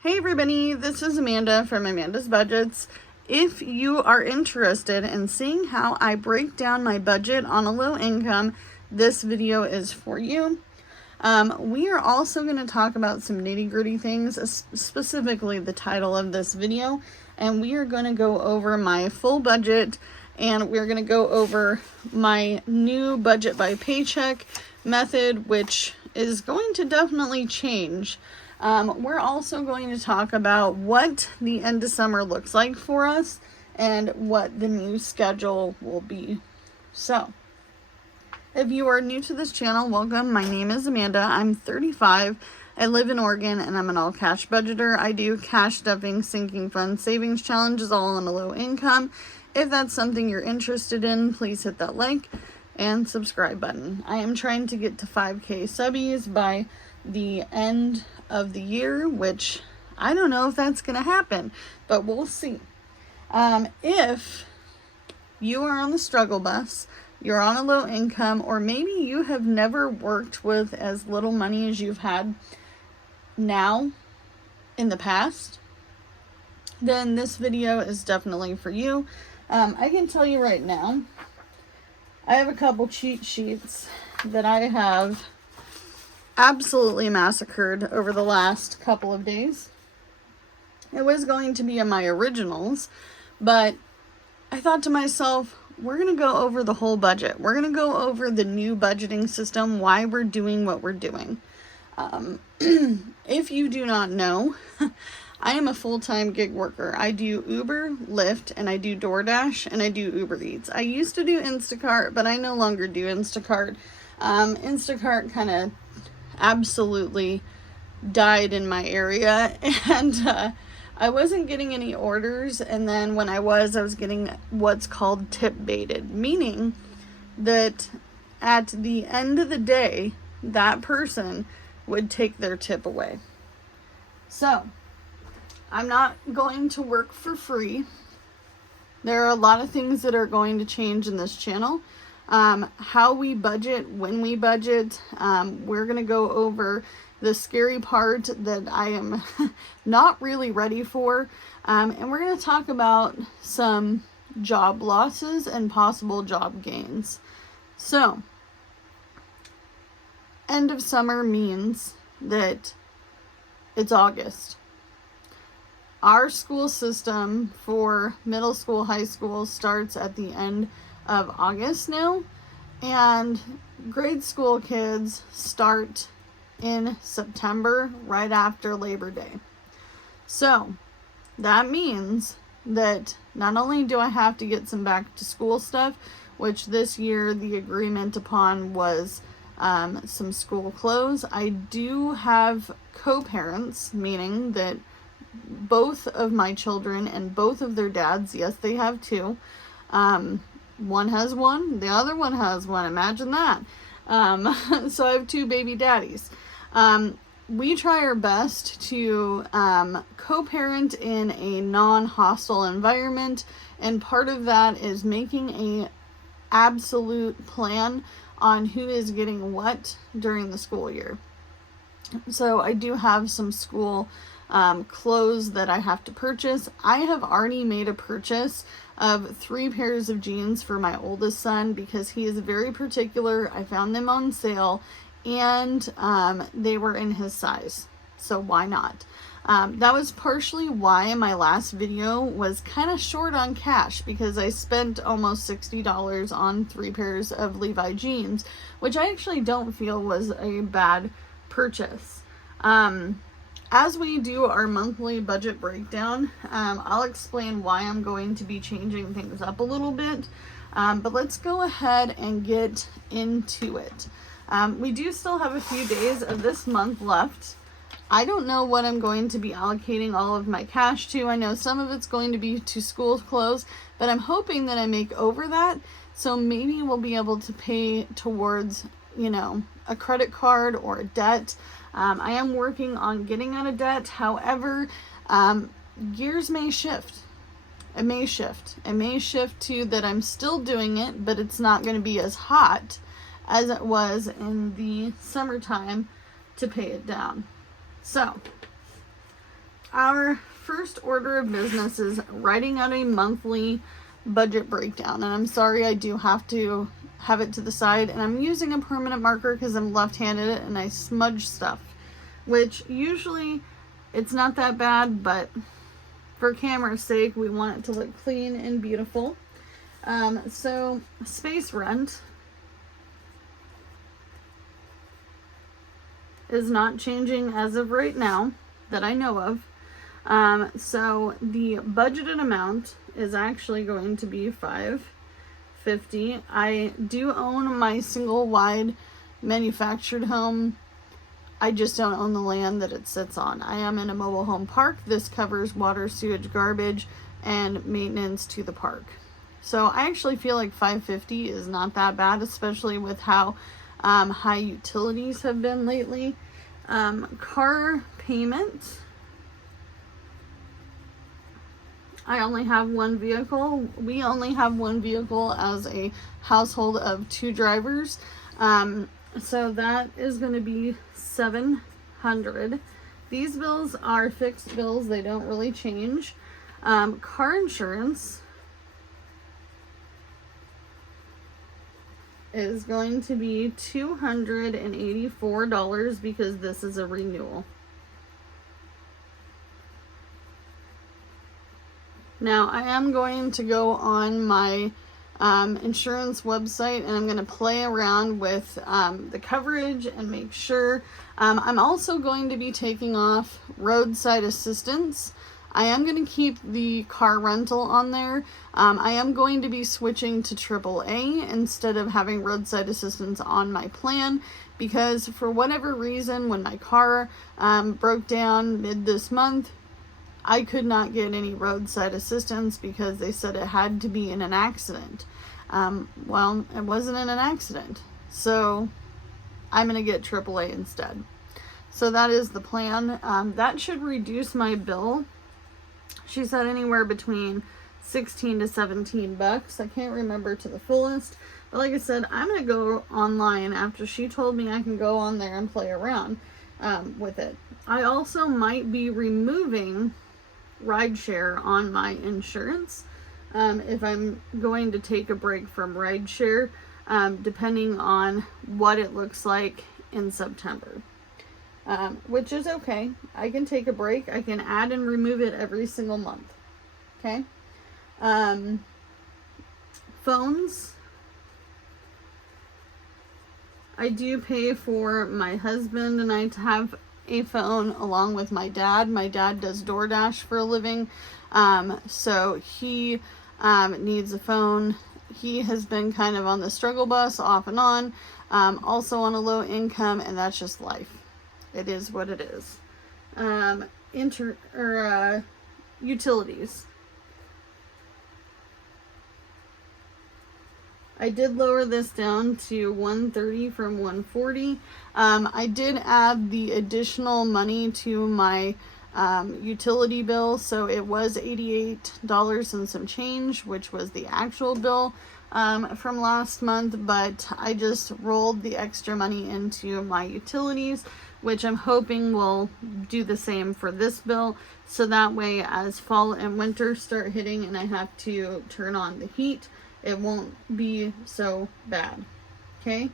Hey everybody, this is Amanda from Amanda's Budgets. If you are interested in seeing how I break down my budget on a low income, this video is for you. We are also going to talk about some nitty-gritty things, specifically the title of this video, and we are going to go over my full budget, and we're going to go over my new budget by paycheck method, which is going to definitely change. We're also going to talk about what the end of summer looks like for us and what the new schedule will be. So, if you are new to this channel, welcome. My name is Amanda. I'm 35. I live in Oregon and I'm an all cash budgeter. I do cash stuffing, sinking funds, savings challenges, all on a low income. If that's something you're interested in, please hit that like and subscribe button. I am trying to get to 5K subbies by the end of the year, which I don't know if that's going to happen, but we'll see. If you are on the struggle bus, you're on a low income, or maybe you have never worked with as little money as you've had now in the past, then this video is definitely for you. I can tell you right now, I have a couple cheat sheets that I have absolutely massacred over the last couple of days. It was going to be in my originals, but I thought to myself, we're going to go over the whole budget. We're going to go over the new budgeting system, why we're doing what we're doing. If you do not know, I am a full-time gig worker. I do Uber, Lyft, and I do DoorDash, and I do Uber Eats. I used to do Instacart, but I no longer do Instacart. Instacart kind of absolutely died in my area, and I wasn't getting any orders, and then when I was getting what's called tip baited, meaning that at the end of the day, that person would take their tip away. So, I'm not going to work for free. There are a lot of things that are going to change in this channel. How we budget, when we budget, we're going to go over the scary part that I am not really ready for, and we're going to talk about some job losses and possible job gains. So, end of summer means that it's August. Our school system for middle school, high school starts at the end of August now, and grade school kids start in September, right after Labor Day. So that means that not only do I have to get some back to school stuff, which this year the agreement upon was some school clothes, I do have co-parents, meaning that both of my children and both of their dads, yes, they have two. One has one, the other one has one. Imagine that. So I have two baby daddies. We try our best to co-parent in a non-hostile environment, and part of that is making a absolute plan on who is getting what during the school year. So I do have some school clothes that I have to purchase. I have already made a purchase of 3 pairs of jeans for my oldest son because he is very particular. I found them on sale, and they were in his size, so why not? That was partially why my last video was kind of short on cash, because I spent almost $60 on 3 pairs of Levi jeans, which I actually don't feel was a bad purchase. As we do our monthly budget breakdown, I'll explain why I'm going to be changing things up a little bit, but let's go ahead and get into it. We do still have a few days of this month left. I don't know what I'm going to be allocating all of my cash to. I know some of it's going to be to school clothes, but I'm hoping that I make over that, so maybe we'll be able to pay towards, a credit card or a debt. I am working on getting out of debt. However, gears may shift. It may shift. It may shift to that I'm still doing it, but it's not going to be as hot as it was in the summertime to pay it down. So, our first order of business is writing out a monthly budget breakdown. And I'm sorry, I do have to have it to the side, and I'm using a permanent marker because I'm left-handed and I smudge stuff, which usually it's not that bad, but for camera's sake, we want it to look clean and beautiful. So space rent is not changing as of right now that I know of. So the budgeted amount is actually going to be $550. I do own my single wide manufactured home. I just don't own the land that it sits on. I am in a mobile home park. This covers water, sewage, garbage, and maintenance to the park. So I actually feel like $550 is not that bad, especially with how high utilities have been lately. Car payment. I only have one vehicle. We only have one vehicle as a household of 2 drivers. So that is going to be $700. These bills are fixed bills. They don't really change. Car insurance is going to be $284 because this is a renewal. Now, I am going to go on my insurance website, and I'm going to play around with the coverage and make sure. I'm also going to be taking off roadside assistance. I am going to keep the car rental on there. I am going to be switching to AAA instead of having roadside assistance on my plan, because for whatever reason, when my car broke down mid this month, I could not get any roadside assistance because they said it had to be in an accident. Well, it wasn't in an accident, so I'm going to get AAA instead. So that is the plan. That should reduce my bill. She said anywhere between $16 to $17. I can't remember to the fullest, but like I said, I'm going to go online after she told me I can go on there and play around with it. I also might be removing rideshare on my insurance if I'm going to take a break from rideshare, depending on what it looks like in September, which is okay. I can take a break. I can add and remove it every single month. Okay. Phones. I do pay for my husband and I to have a phone along with my dad. My dad does DoorDash for a living, so he needs a phone. He has been kind of on the struggle bus off and on, also on a low income, and that's just life. It is what it is. Utilities. I did lower this down to $130 from $140. I did add the additional money to my utility bill, so it was $88 and some change, which was the actual bill from last month, but I just rolled the extra money into my utilities, which I'm hoping will do the same for this bill, so that way as fall and winter start hitting and I have to turn on the heat, it won't be so bad. Okay,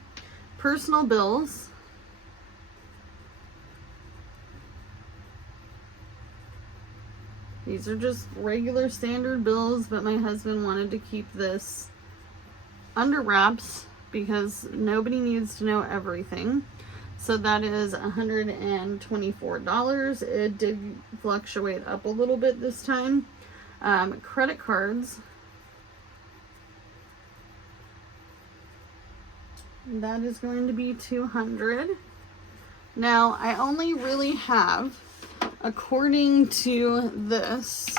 personal bills. These are just regular standard bills, but my husband wanted to keep this under wraps because nobody needs to know everything. So that is $124. It did fluctuate up a little bit this time. Credit cards. That is going to be $200. Now, I only really have, according to this,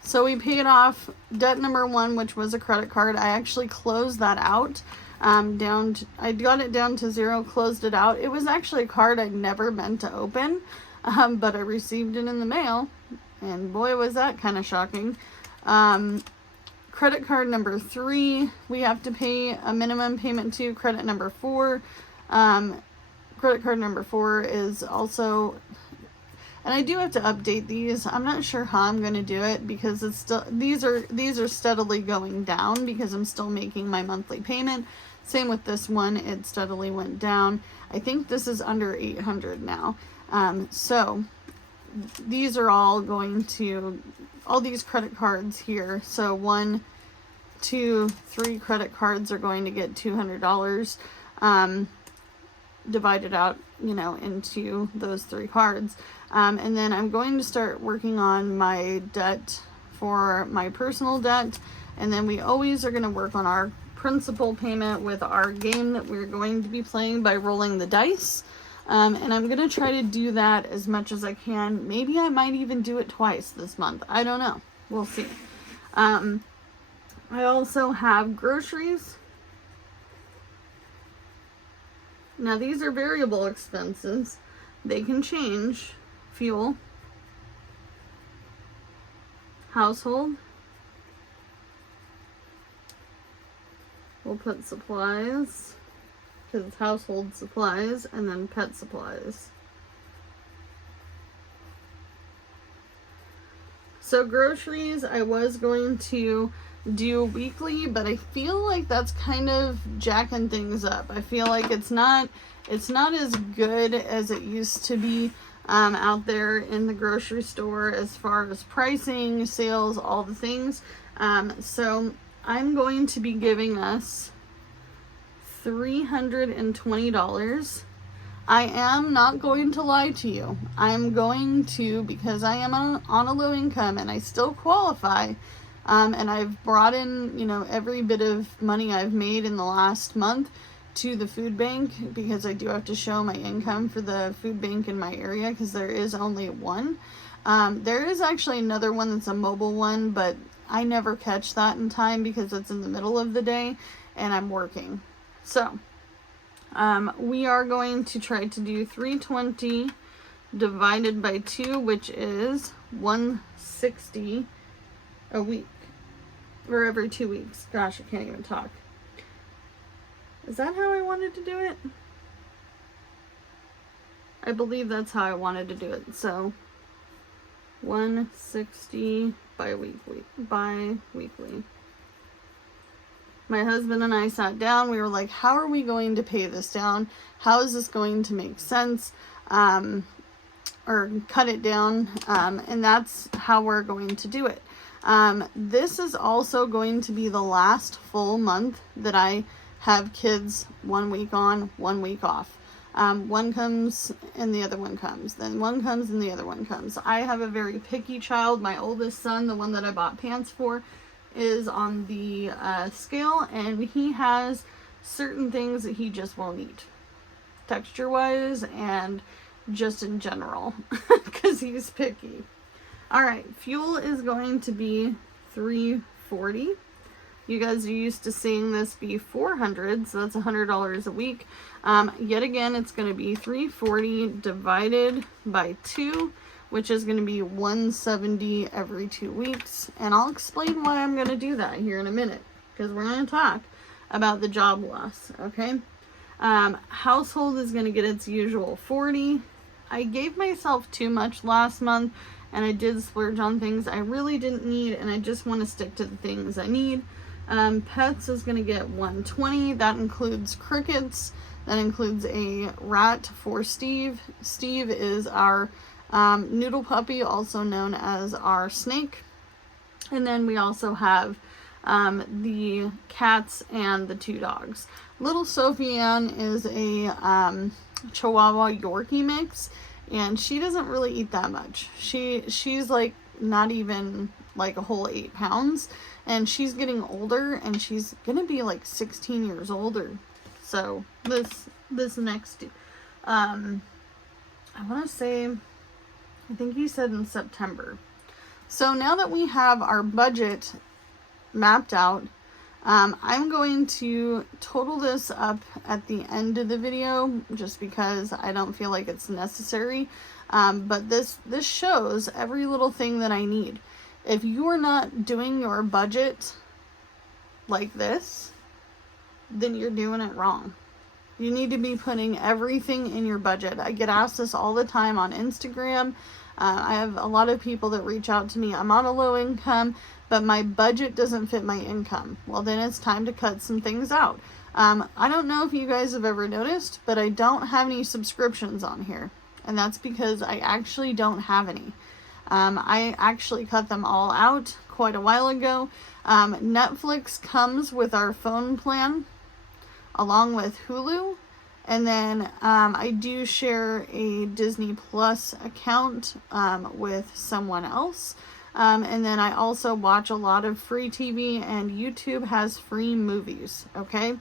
so we paid off debt number 1, which was a credit card. I actually closed that out. I got it down to 0, closed it out. It was actually a card I'd never meant to open, but I received it in the mail, and boy, was that kind of shocking. Credit card number 3, we have to pay a minimum payment to. Credit number 4, credit card number 4 is also, And I do have to update these. I'm not sure how I'm going to do it because it's still, these are steadily going down because I'm still making my monthly payment. Same with this one, it steadily went down. I think this is under 800 now. So these are all going to, all these credit cards here. So 1, 2, 3 credit cards are going to get $200 divided out, you know, into those 3 cards. And then I'm going to start working on my debt for my personal debt. And then we always are going to work on our principal payment with our game that we're going to be playing by rolling the dice. And I'm going to try to do that as much as I can. Maybe I might even do it twice this month. I don't know. We'll see. I also have groceries. Now these are variable expenses. They can change. Fuel. Household. We'll put supplies, because it's household supplies, and then pet supplies. So groceries, I was going to do weekly, but I feel like that's kind of jacking things up. I feel like it's not as good as it used to be out there in the grocery store as far as pricing, sales, all the things. So I'm going to be giving us $320. I am not going to lie to you. I'm going to, because I am on a low income and I still qualify, and I've brought in, you know, every bit of money I've made in the last month to the food bank, because I do have to show my income for the food bank in my area, because there is only one. There is actually another one that's a mobile one, but I never catch that in time because it's in the middle of the day and I'm working. So, we are going to try to do 320 divided by 2, which is 160 a week, or every 2 weeks. Gosh, I can't even talk. Is that how I wanted to do it? I believe that's how I wanted to do it. So 160 bi-weekly. My husband and I sat down. We were like, how are we going to pay this down? How is this going to make sense? Or cut it down. And that's how we're going to do it. This is also going to be the last full month that I have kids 1 week on, 1 week off. One comes and the other one comes. Then one comes and the other one comes. I have a very picky child. My oldest son, the one that I bought pants for, is on the scale, and he has certain things that he just won't eat. Texture-wise and just in general. Because he's picky. Alright, fuel is going to be $340. You guys are used to seeing this be $400, so that's $100 a week. Yet again, it's going to be $340 divided by 2, which is going to be $170 every 2 weeks. And I'll explain why I'm going to do that here in a minute, because we're going to talk about the job loss, okay? Household is going to get its usual $40. I gave myself too much last month, and I did splurge on things I really didn't need, and I just want to stick to the things I need. Pets is going to get $120. That includes crickets. That includes a rat for Steve. Steve is our noodle puppy, also known as our snake. And then we also have the cats and the 2 dogs. Little Sophie Ann is a Chihuahua Yorkie mix, and she doesn't really eat that much. She's like not even like a whole 8 pounds, and she's getting older, and she's gonna be like 16 years older. So this next I want to say, I think he said in September. So now that we have our budget mapped out, I'm going to total this up at the end of the video, just because I don't feel like it's necessary. But this shows every little thing that I need. If you're not doing your budget like this, then you're doing it wrong. You need to be putting everything in your budget. I get asked this all the time on Instagram. I have a lot of people that reach out to me. I'm on a low income, but my budget doesn't fit my income. Well, then it's time to cut some things out. I don't know if you guys have ever noticed, but I don't have any subscriptions on here. And that's because I actually don't have any. I actually cut them all out quite a while ago. Netflix comes with our phone plan along with Hulu. And then I do share a Disney Plus account with someone else. And then I also watch a lot of free TV, and YouTube has free movies, okay?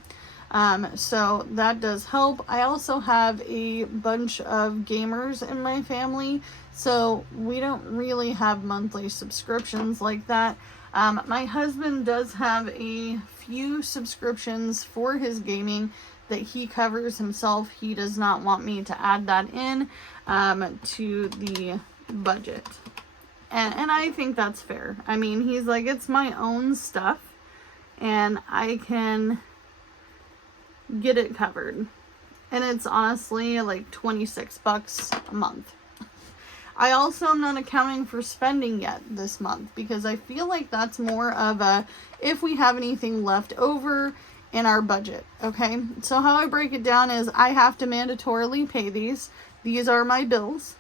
So that does help. I also have a bunch of gamers in my family, so we don't really have monthly subscriptions like that. My husband does have a few subscriptions for his gaming that he covers himself. He does not want me to add that in to the budget. And I think that's fair. I mean, he's like, it's my own stuff, and I can get it covered. And it's honestly like $26 a month. I also am not accounting for spending yet this month, because I feel like that's more of a if we have anything left over in our budget. Okay, so how I break it down is I have to mandatorily pay these. These are my bills.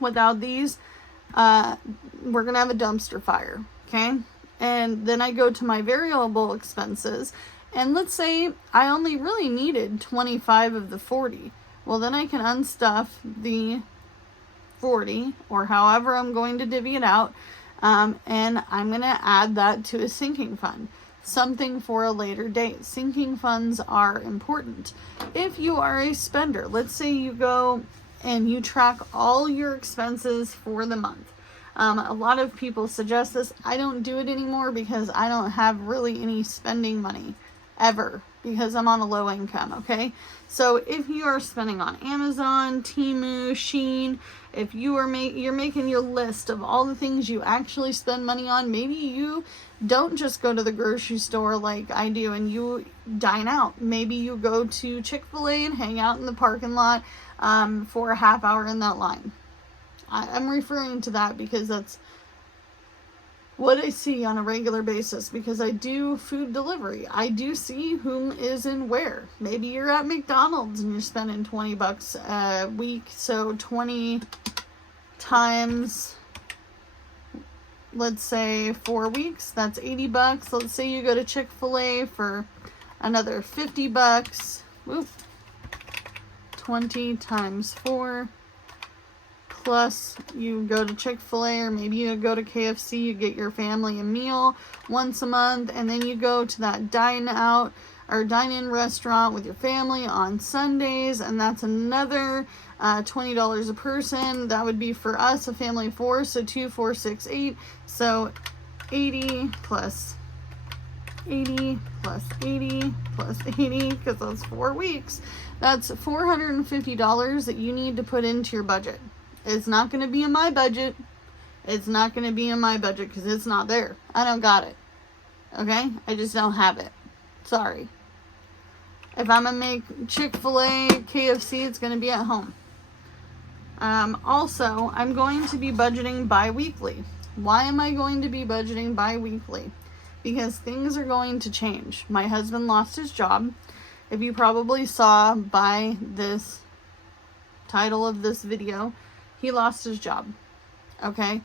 Without these, we're gonna have a dumpster fire. Okay, and then I go to my variable expenses. And let's say I only really needed 25 of the 40. Well, then I can unstuff the 40, or however I'm going to divvy it out, and I'm going to add that to a sinking fund. Something for a later date. Sinking funds are important. If you are a spender, let's say you go and you track all your expenses for the month. A lot of people suggest this. I don't do it anymore because I don't have really any spending money ever, because I'm on a low income. Okay, so if you are spending on Amazon, Temu, Shein, if you are you're making your list of all the things you actually spend money on, maybe you don't just go to the grocery store like I do and you dine out. Maybe you go to Chick-fil-A and hang out in the parking lot for a half hour in that line. I'm referring to that because that's what I see on a regular basis, because I do food delivery. I do see whom is in where. Maybe you're at McDonald's and you're spending $20 a week, so 20 times, let's say 4 weeks, that's $80. Let's say you go to Chick-fil-A for another $50. Whoop. 20 times 4. Plus you go to Chick-fil-A, or maybe you go to KFC, you get your family a meal once a month, and then you go to that dine out or dine-in restaurant with your family on Sundays, and that's another $20 a person. That would be for us a family of 4, so 2, 4, 6, 8. So 80 plus 80 plus 80 plus 80, because that's 4 weeks. That's $450 that you need to put into your budget. It's not going to be in my budget. It's not going to be in my budget because it's not there. I don't got it. Okay? I just don't have it. Sorry. If I'm going to make Chick-fil-A, KFC, it's going to be at home. Also, I'm going to be budgeting bi-weekly. Why am I going to be budgeting bi-weekly? Because things are going to change. My husband lost his job. If you probably saw by this title of this video, he lost his job. Okay?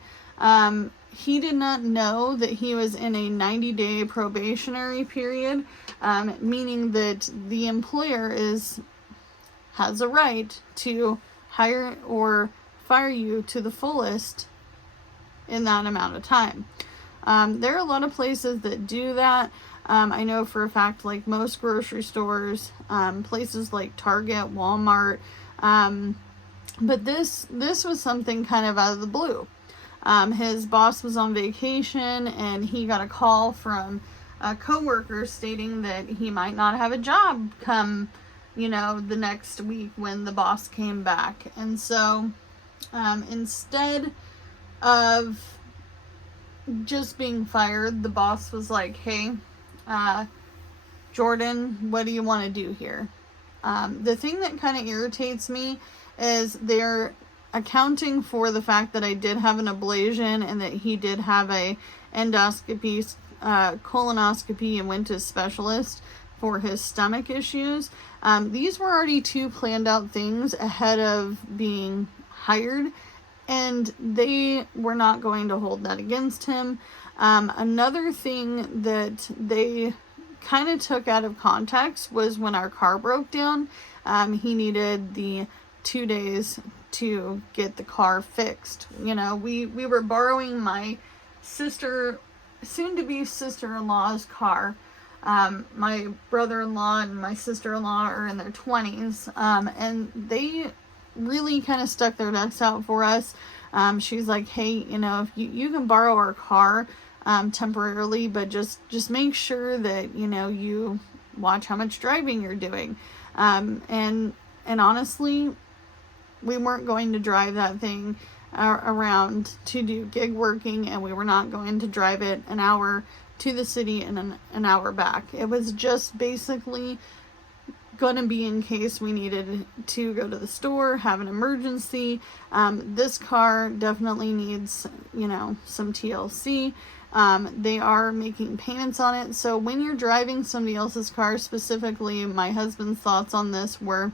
He did not know that he was in a 90-day probationary period, meaning that the employer has a right to hire or fire you to the fullest in that amount of time. There are a lot of places that do that. I know for a fact, like most grocery stores, places like Target, Walmart, but this was something kind of out of the blue. His boss was on vacation and he got a call from a coworker stating that he might not have a job come, the next week when the boss came back. And so, instead of just being fired, the boss was like, hey, Jordan, what do you want to do here? The thing that kind of irritates me is they're accounting for the fact that I did have an ablation and that he did have a endoscopy, colonoscopy, and went to a specialist for his stomach issues. These were already two planned out things ahead of being hired, and they were not going to hold that against him. Another thing that they kind of took out of context was when our car broke down. He needed the 2 days to get the car fixed. You know, we were borrowing my soon-to-be sister-in-law's car. My brother-in-law and my sister-in-law are in their 20s, and they really kind of stuck their necks out for us. She's like, hey, you know, if you can borrow our car temporarily, but just make sure that, you know, you watch how much driving you're doing. And honestly, we weren't going to drive that thing around to do gig working, and we were not going to drive it an hour to the city and an hour back. It was just basically going to be in case we needed to go to the store, have an emergency. This car definitely needs, you know, some TLC. They are making payments on it. So when you're driving somebody else's car, specifically, my husband's thoughts on this were,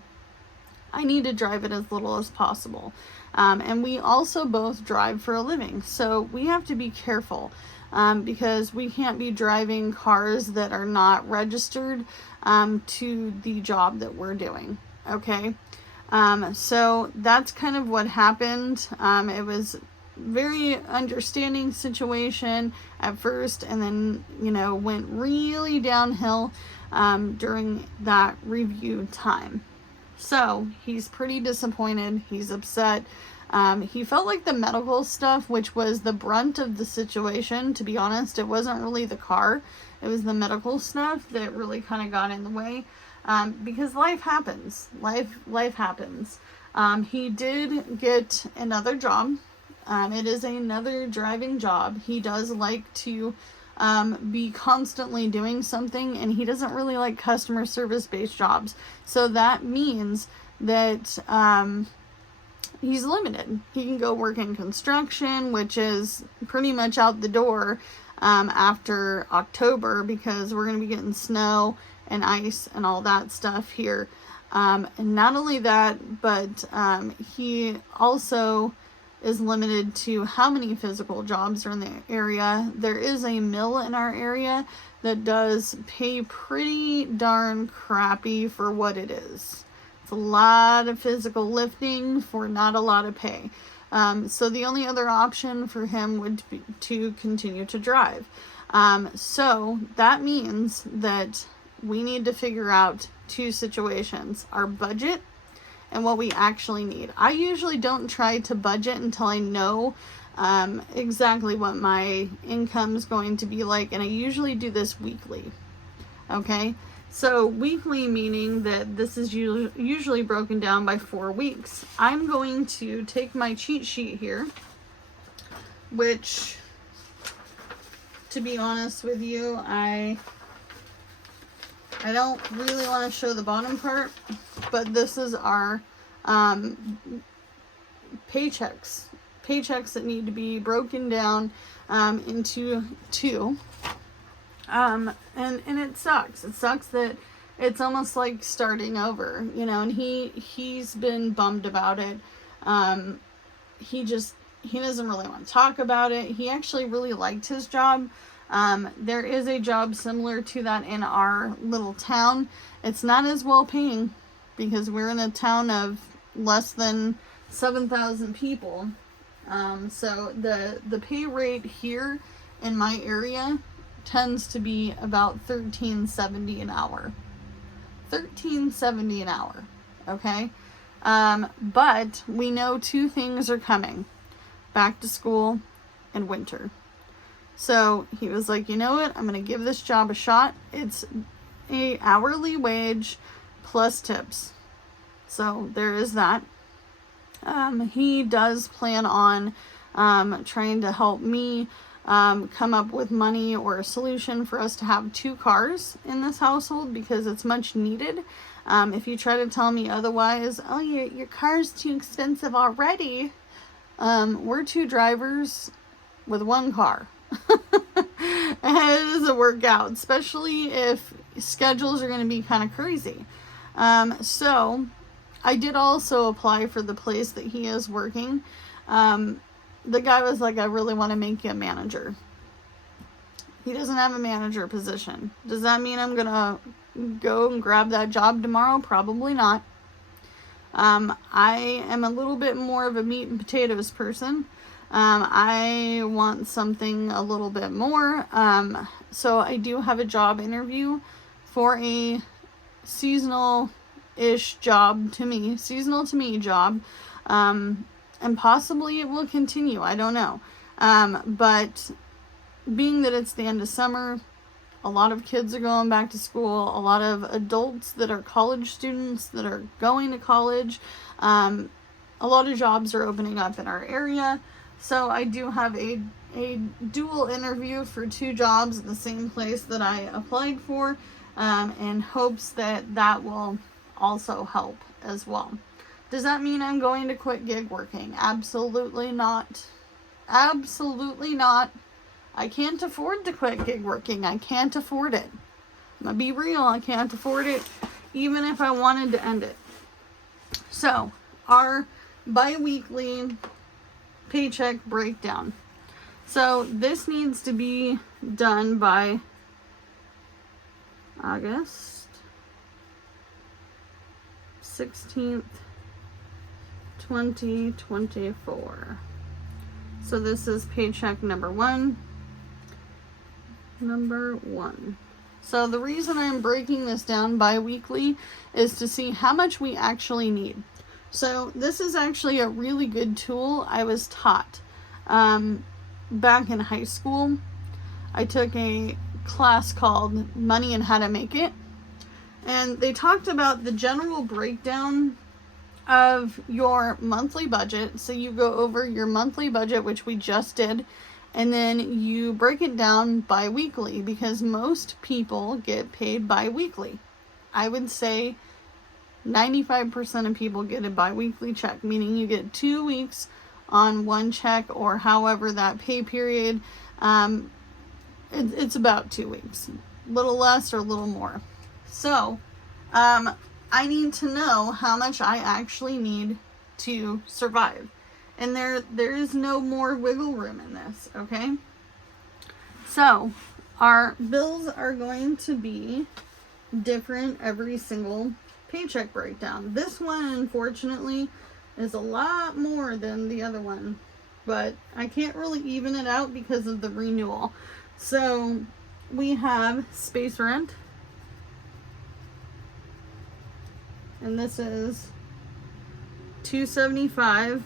I need to drive it as little as possible. And we also both drive for a living. So we have to be careful because we can't be driving cars that are not registered to the job that we're doing. Okay. So that's kind of what happened. It was very understanding situation at first, and then, you know, went really downhill during that review time. So he's pretty disappointed. He's upset. He felt like the medical stuff, which was the brunt of the situation, to be honest, it wasn't really the car. It was the medical stuff that really kind of got in the way. Because life happens. Life happens. He did get another job. It is another driving job. He does like to be constantly doing something, and he doesn't really like customer service based jobs. So that means that he's limited. He can go work in construction, which is pretty much out the door after October, because we're going to be getting snow and ice and all that stuff here. And not only that, but he also is limited to how many physical jobs are in the area. There is a mill in our area that does pay pretty darn crappy for what it is. It's a lot of physical lifting for not a lot of pay. So the only other option for him would be to continue to drive. So that means that we need to figure out two situations: our budget and what we actually need. I usually don't try to budget until I know exactly what my income is going to be like, and I usually do this weekly. Okay, so weekly meaning that this is usually broken down by 4 weeks. I'm going to take my cheat sheet here, which, to be honest with you, I don't really want to show the bottom part, but this is our paychecks that need to be broken down into two. And it sucks. It sucks that it's almost like starting over, you know, and he's been bummed about it. He doesn't really want to talk about it. He actually really liked his job. There is a job similar to that in our little town. It's not as well paying because we're in a town of less than 7,000 people. So the pay rate here in my area tends to be about $13.70 an hour. $13.70 an hour. Okay. But we know two things are coming: back to school and winter. So he was like, you know what? I'm going to give this job a shot. It's a hourly wage plus tips. So there is that. He does plan on trying to help me come up with money or a solution for us to have 2 cars in this household because it's much needed. If you try to tell me otherwise, oh, your car's too expensive already. We're 2 drivers with 1 car. And it doesn't work out, especially if schedules are going to be kind of crazy. So I did also apply for the place that he is working. The guy was like, I really want to make you a manager. He doesn't have a manager position. Does that mean I'm going to go and grab that job tomorrow? Probably not. I am a little bit more of a meat and potatoes person. I want something a little bit more. So I do have a job interview for a seasonal-ish job to me, seasonal to me job. And possibly it will continue. I don't know. But being that it's the end of summer, a lot of kids are going back to school. A lot of adults that are college students that are going to college. A lot of jobs are opening up in our area. So I do have a dual interview for 2 jobs in the same place that I applied for, in hopes that that will also help as well. Does that mean I'm going to quit gig working? Absolutely not. Absolutely not. I can't afford to quit gig working. I can't afford it. I'm gonna be real. I can't afford it, even if I wanted to end it. So, our bi-weekly paycheck breakdown. So, this needs to be done by August 16th, 2024. So this is paycheck number 1. So the reason I'm breaking this down bi-weekly is to see how much we actually need. So this is actually a really good tool I was taught back in high school. I took a class called Money and How to Make It, and they talked about the general breakdown of your monthly budget. So you go over your monthly budget, which we just did, and then you break it down bi-weekly, because most people get paid bi-weekly. I would say 95% of people get a bi-weekly check, meaning you get 2 weeks on one check, or however that pay period, it's about 2 weeks, a little less or a little more. So I need to know how much I actually need to survive. And there is no more wiggle room in this, okay? So our bills are going to be different every single paycheck breakdown. This one, unfortunately, is a lot more than the other one, but I can't really even it out because of the renewal. So we have space rent, and this is $275.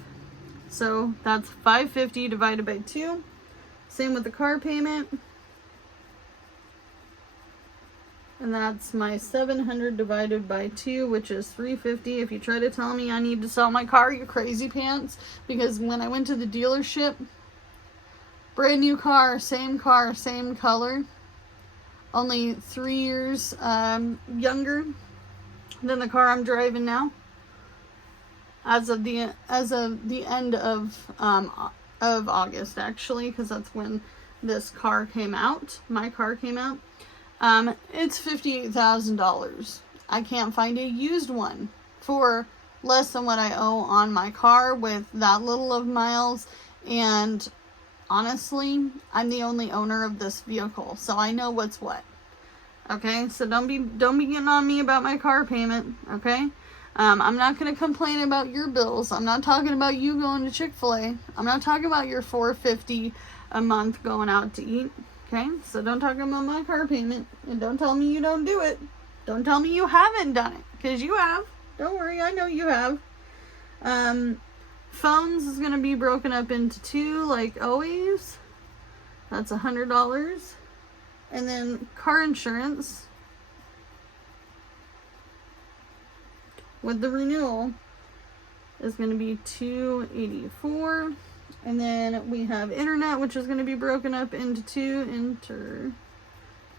So that's $550 divided by 2. Same with the car payment. And that's my $700 divided by 2, which is $350. If you try to tell me I need to sell my car, you're crazy pants. Because when I went to the dealership, brand new car, same color, only 3 years younger than the car I'm driving now. As of the end of August, actually, because that's when this car came out. My car came out. It's $58,000. I can't find a used one for less than what I owe on my car with that little of miles. And honestly, I'm the only owner of this vehicle, so I know what's what. Okay, so don't be getting on me about my car payment. Okay. I'm not going to complain about your bills. I'm not talking about you going to Chick-fil-A. I'm not talking about your $450 a month going out to eat. Okay? So don't talk about my car payment. And don't tell me you don't do it. Don't tell me you haven't done it. Because you have. Don't worry, I know you have. Phones is going to be broken up into 2, like always. That's $100. And then car insurance, with the renewal, is going to be $284. And then we have internet, which is going to be broken up into two. Internet,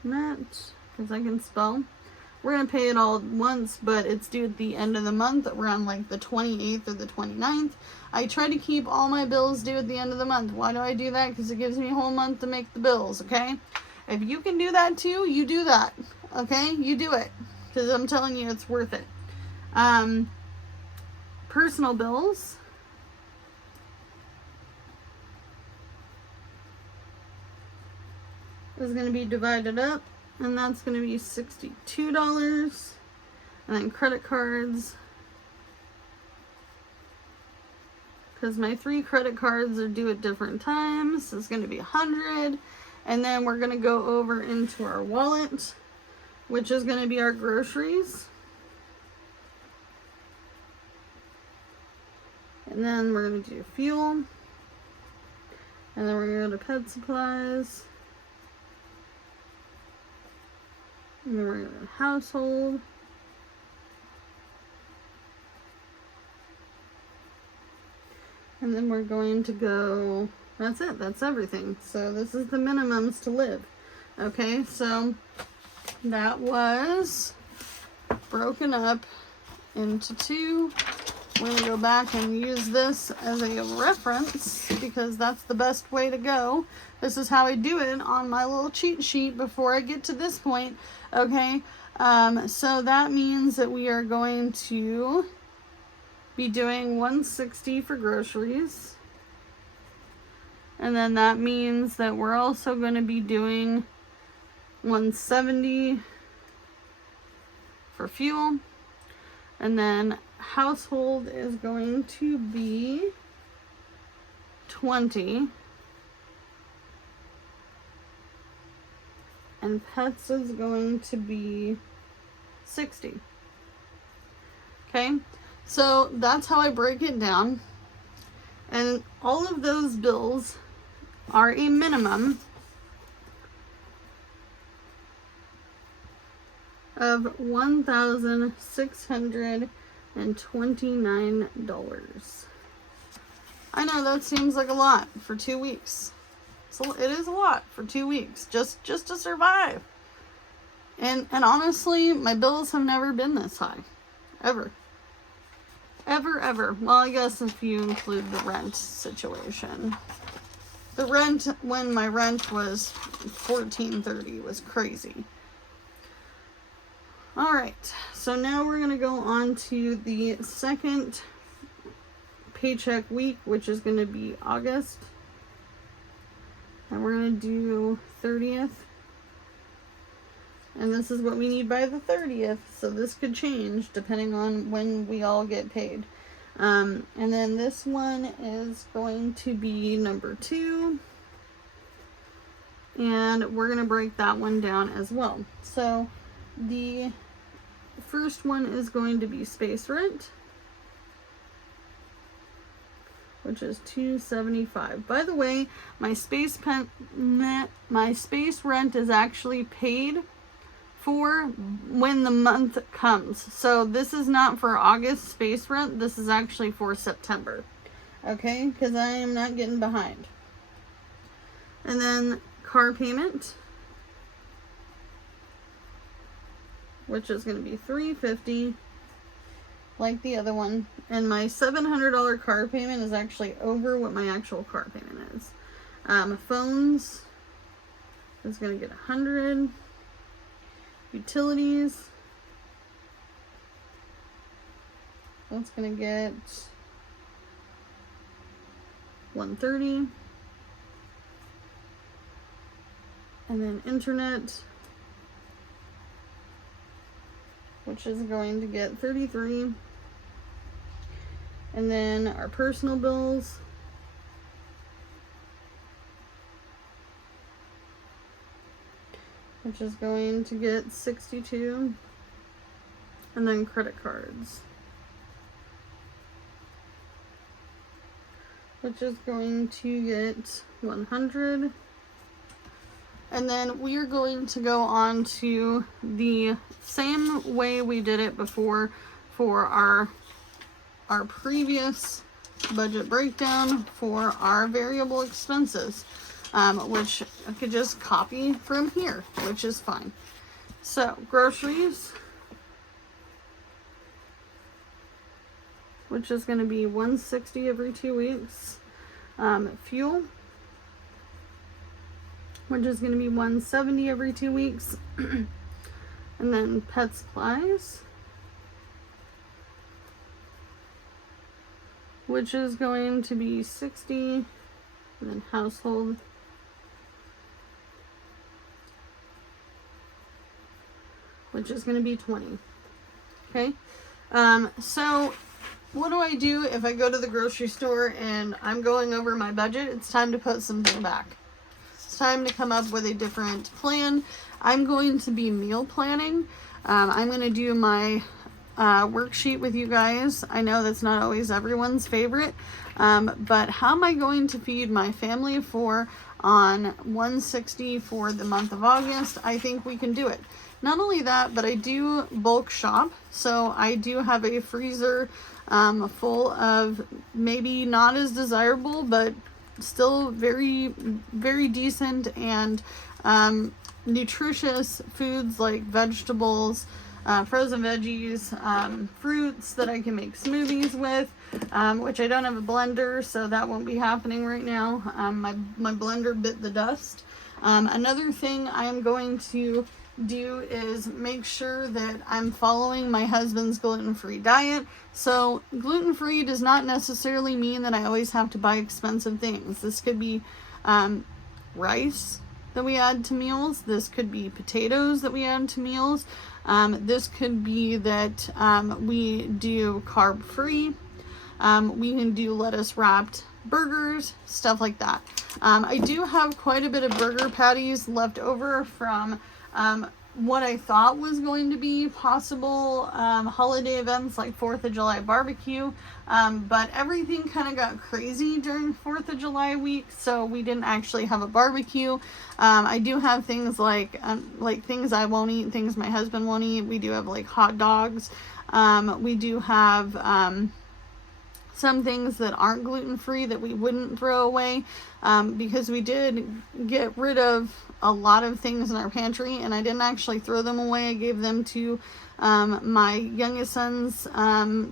because I can spell. We're going to pay it all at once, but it's due at the end of the month, around like the 28th or the 29th. I try to keep all my bills due at the end of the month. Why do I do that? Because it gives me a whole month to make the bills, okay? If you can do that too, you do that, okay? You do it, because I'm telling you, it's worth it. Personal bills. Is going to be divided up, and that's going to be $62. And then credit cards, because my 3 credit cards are due at different times, is going to be $100. And then we're going to go over into our wallet, which is going to be our groceries. And then we're going to do fuel. And then we're going to go to pet supplies. And then we're going to household. And then we're going to go, that's it, that's everything. So this is the minimums to live. Okay, so that was broken up into 2. We're going to go back and use this as a reference because that's the best way to go. This is how I do it on my little cheat sheet before I get to this point. Okay, so that means that we are going to be doing $160 for groceries. And then that means that we're also going to be doing $170 for fuel. And then household is going to be $20. And pets is going to be $60. Okay, so that's how I break it down. And all of those bills are a minimum of $1,629. I know that seems like a lot for 2 weeks. So it is a lot for 2 weeks just to survive. And honestly, my bills have never been this high. Ever. Well, I guess if you include the rent situation. The rent, when my rent was $14.30, was crazy. Alright, so now we're going to go on to the second paycheck week, which is going to be August. And we're going to do 30th. And this is what we need by the 30th. So this could change depending on when we all get paid. And then this one is going to be number 2. And we're going to break that one down as well. So the first one is going to be space rent, which is $275. By the way, my space rent is actually paid for when the month comes. So this is not for August space rent. This is actually for September. Okay, because I am not getting behind. And then car payment, which is going to be $350. Like the other one. And my $700 car payment is actually over what my actual car payment is. Phones is going to get $100. Utilities, that's going to get $130. And then internet, which is going to get $33. And then our personal bills, which is going to get $62. And then credit cards, which is going to get $100. And then we are going to go on to the same way we did it before for our previous budget breakdown for our variable expenses, which I could just copy from here, which is fine. So groceries, which is going to be $160 every 2 weeks. Fuel, which is going to be $170 every 2 weeks. And then pet supplies, which is going to be $60. And then household, which is going to be $20. Okay. So what do I do if I go to the grocery store and I'm going over my budget? It's time to put something back. It's time to come up with a different plan. I'm going to be meal planning. I'm going to do my worksheet with you guys. I know that's not always everyone's favorite, but how am I going to feed my family of 4 on $160 for the month of August? I think we can do it. Not only that, but I do bulk shop, so I do have a freezer full of maybe not as desirable, but still very, very decent and nutritious foods like vegetables, frozen veggies, fruits that I can make smoothies with, which I don't have a blender, so that won't be happening right now. My blender bit the dust. Another thing I am going to do is make sure that I'm following my husband's gluten-free diet. So gluten-free does not necessarily mean that I always have to buy expensive things. This could be rice that we add to meals. This could be potatoes that we add to meals. This could be that we do carb-free. We can do lettuce wrapped burgers, stuff like that. I do have quite a bit of burger patties left over from what I thought was going to be possible holiday events like 4th of July barbecue, but everything kind of got crazy during 4th of July week, so we didn't actually have a barbecue. I do have things like things I won't eat, things my husband won't eat. We do have like hot dogs. We do have some things that aren't gluten-free that we wouldn't throw away, because we did get rid of a lot of things in our pantry, and I didn't actually throw them away. I gave them to my youngest son's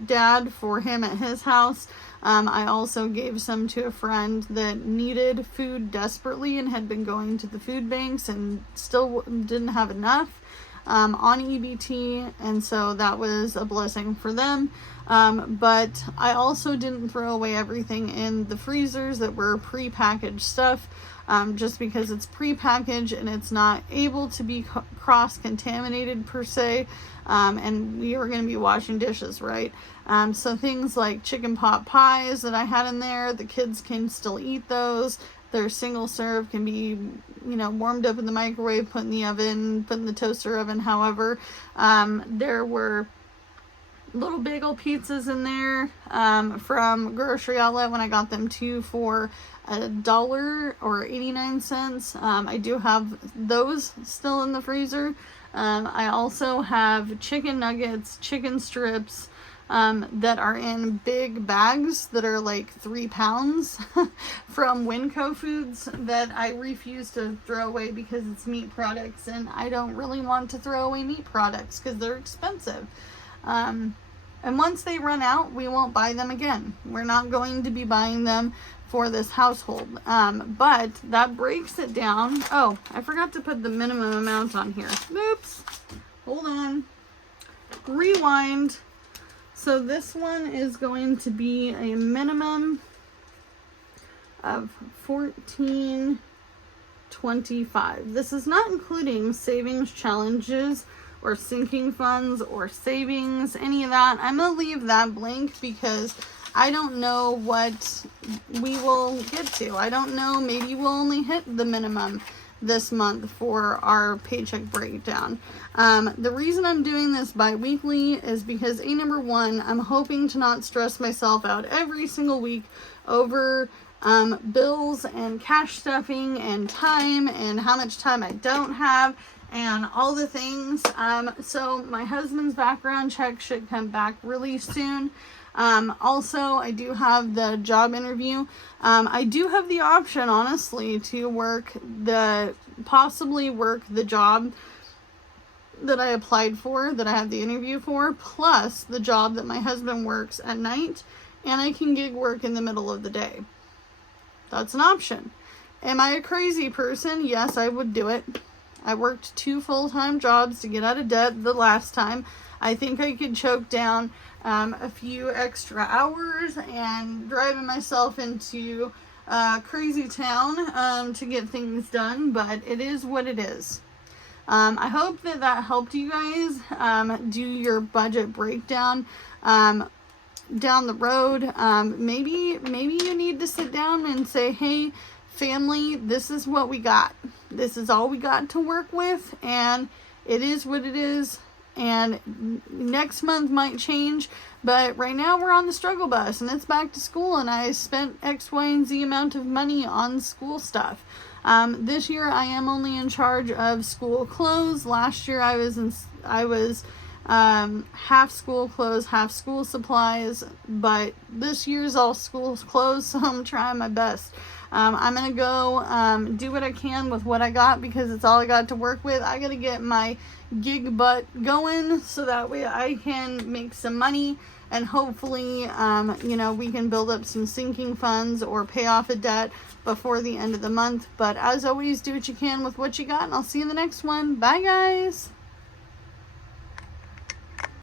dad for him at his house. I also gave some to a friend that needed food desperately and had been going to the food banks and still didn't have enough on EBT, and so that was a blessing for them. But I also didn't throw away everything in the freezers that were pre-packaged stuff, just because it's pre-packaged and it's not able to be cross-contaminated per se, and we are going to be washing dishes, right? So things like chicken pot pies that I had in there, the kids can still eat those. They're single serve, can be, warmed up in the microwave, put in the oven, put in the toaster oven, however. There were little bagel pizzas in there from Grocery Outlet when I got them 2 for $1 or 89 cents. I do have those still in the freezer. I also have chicken nuggets, chicken strips, that are in big bags that are like 3 pounds from Winco Foods that I refuse to throw away because it's meat products, and I don't really want to throw away meat products because they're expensive. And once they run out, we won't buy them again. We're not going to be buying them for this household. But that breaks it down. Oh, I forgot to put the minimum amount on here. Oops. Hold on. Rewind. So this one is going to be a minimum of $14.25. This is not including savings challenges or sinking funds or savings, any of that. I'm going to leave that blank because I don't know what we will get to. I don't know, maybe we'll only hit the minimum this month for our paycheck breakdown. The reason I'm doing this bi-weekly is because number one, I'm hoping to not stress myself out every single week over bills and cash stuffing and time and how much time I don't have and all the things. So my husband's background check should come back really soon. Also, I do have the job interview. I do have the option, honestly, to possibly work the job that I applied for, that I have the interview for, plus the job that my husband works at night, and I can gig work in the middle of the day. That's an option. Am I a crazy person? Yes, I would do it. I worked 2 full-time jobs to get out of debt the last time. I think I could choke down a few extra hours and driving myself into crazy town to get things done, but it is what it is. I hope that helped you guys do your budget breakdown down the road. Maybe you need to sit down and say, hey, family, this is what we got. This is all we got to work with, and it is what it is. And next month might change, but right now we're on the struggle bus, and it's back to school, and I spent X, Y, and Z amount of money on school stuff. This year I am only in charge of school clothes. Last year I was half school clothes, half school supplies, but this year's all school clothes, so I'm trying my best. I'm gonna go do what I can with what I got, because it's all I got to work with. I gotta get my gig butt going so that way I can make some money, and hopefully we can build up some sinking funds or pay off a debt before the end of the month. But as always, do what you can with what you got, and I'll see you in the next one. Bye, guys.